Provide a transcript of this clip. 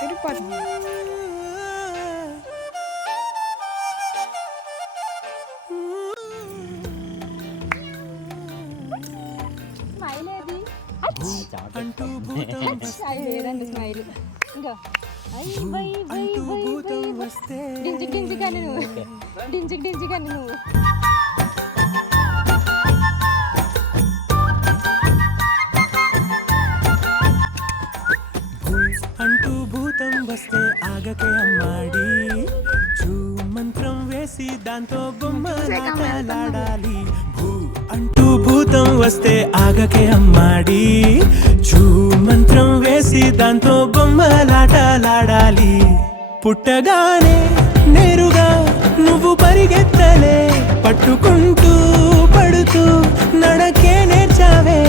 తిరిగిపోతుంది. స్మైల్ ఏది? స్మైల్ లేదండి, స్మైల్ ఇంకా డించిక్ డించిక్ అని నువ్వు, డించిక్ డించిక్ అని నువ్వు. అంటూ భూతం వస్తే ఆగకే అమ్మాడి, చూ మంత్రం వేసి దాంతో బొమ్మలాడాలి. భూ అంటూ భూతం వస్తే ఆగకే అమ్మాడి, చూ మంత్రం వేసి దాంతో బొమ్మలాటలాడాలి. పుట్టగానే నేరుగా నువ్వు పరిగెత్తలే, పట్టుకుంటూ పడుతూ నడకే నేర్చావే.